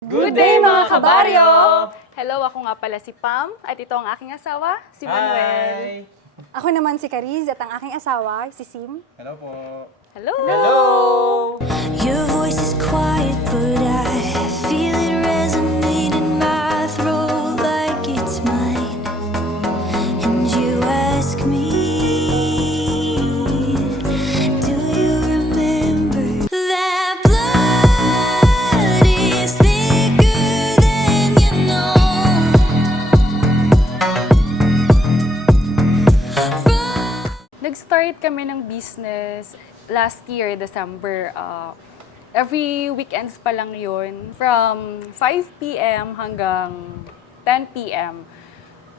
Good day mga kabaryo! Hello, ako nga pala si Pam at ito ang aking asawa, si Manuel. Hi! Ako naman si Cariz at ang aking asawa, si Sim. Hello po. Hello! Hello! Your Nag-start kami ng business last year, December. Uh, every weekends pa lang yun. From 5 p.m. hanggang 10 p.m.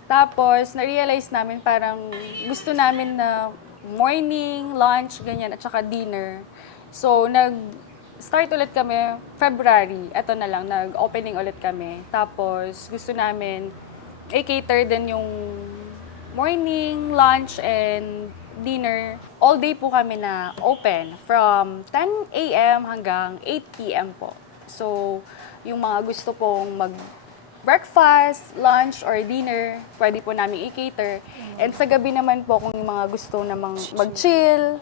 Tapos, na-realize namin parang gusto namin na morning, lunch, ganyan, at saka dinner. So, nag-start ulit kami February. Ito na lang, nag-opening ulit kami. Tapos, gusto namin i-cater din yung morning, lunch, and dinner. All day po kami na open from 10 a.m. hanggang 8 p.m. po. So, yung mga gusto pong mag breakfast, lunch, or dinner, pwede po namin i-cater. And sa gabi naman po, kung yung mga gusto namang mag-chill,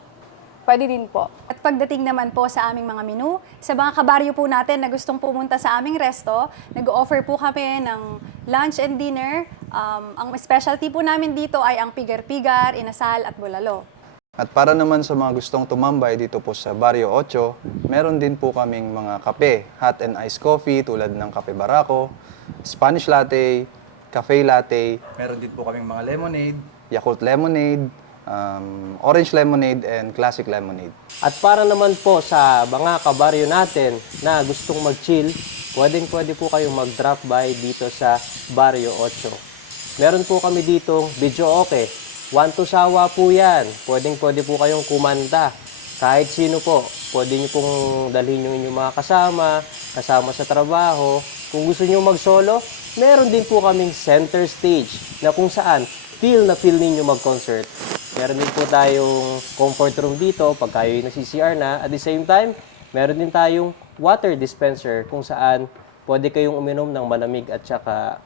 pwede din po. At pagdating naman po sa aming mga menu, sa mga kabaryo po natin na gustong pumunta sa aming resto, nag-offer po kami ng lunch and dinner. Um, ang specialty po namin dito ay ang pigar-pigar, inasal at bulalo. At para naman sa mga gustong tumambay dito po sa Barrio 8, meron din po kaming mga kape, hot and iced coffee tulad ng kape barako, Spanish latte, cafe latte, Meron din po kaming mga lemonade. Yakult lemonade, um, orange lemonade, and classic lemonade. At para naman po sa mga kabaryo natin na gustong mag-chill, pwedeng pwede po kayong mag-drop by dito sa Barrio 8. Meron po kami dito video okay. One to sawa po yan. Pwedeng pwede po kayong kumanta. Kahit sino po. Pwede nyo pong dalhin yung inyong mga kasama, kasama sa trabaho. Kung gusto nyo mag-solo, meron din po kaming center stage na kung saan feel na feel ninyo mag-concert. Meron din po tayong comfort room dito pag kayo nasi-CR na. At the same time, meron din tayong water dispenser kung saan pwede kayong uminom ng malamig at saka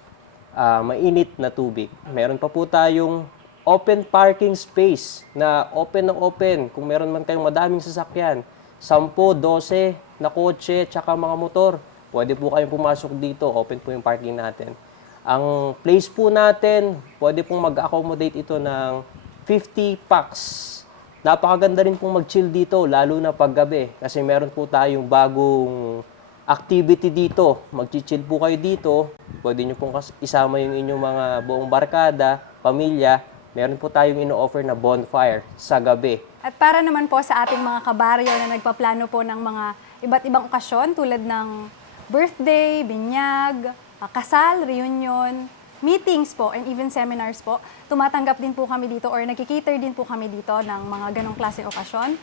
ah, mainit na tubig. Meron pa po tayong open parking space na open ng open kung meron man kayong madaming sasakyan. 10, 12 na kotse tsaka mga motor. Pwede po kayong pumasok dito. Open po yung parking natin. Ang place po natin, pwede pong mag-accommodate ito ng 50 packs. Napakaganda rin pong mag-chill dito, lalo na paggabi. Kasi meron po tayong bagong activity dito. Mag-chill po kayo dito. Pwede nyo pong isama yung inyong mga buong barkada, pamilya. Meron po tayong ino-offer na bonfire sa gabi. At para naman po sa ating mga kabaryo na nagpaplano po ng mga iba't ibang okasyon tulad ng birthday, binyag, ah, kasal, reunion, meetings po, and even seminars po, tumatanggap din po kami dito or nagkikater din po kami dito ng mga ganong klase okasyon.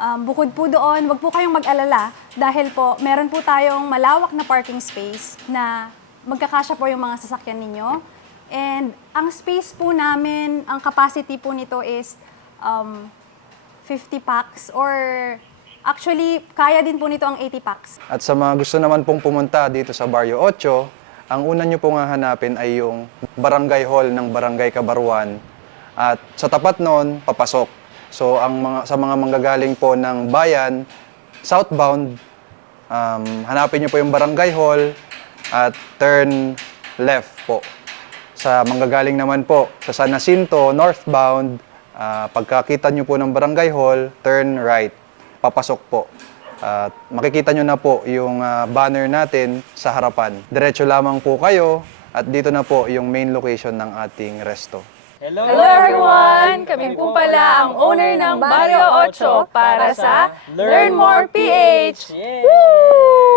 Um, bukod po doon, wag po kayong mag-alala dahil po meron po tayong malawak na parking space na magkakasya po yung mga sasakyan ninyo. And ang space po namin, ang capacity po nito is um, 50 packs or actually kaya din po nito ang 80 packs. At sa mga gusto naman pong pumunta dito sa Barrio 8, ang una nyo pong hahanapin ay yung barangay hall ng Barangay Kabaruan. At sa tapat nun, papasok. So ang mga, sa mga manggagaling po ng bayan, southbound, um, hanapin nyo po yung barangay hall at turn left po. Sa manggagaling naman po sa San Jacinto, northbound, ah, pagkakita nyo po ng barangay hall, turn right, papasok po. At makikita nyo na po yung ah, banner natin sa harapan. Diretso lamang po kayo at dito na po yung main location ng ating resto. Hello! Hello everyone! Kami po pala ang owner ng Barrio 8 para sa Learn More PH! Yay!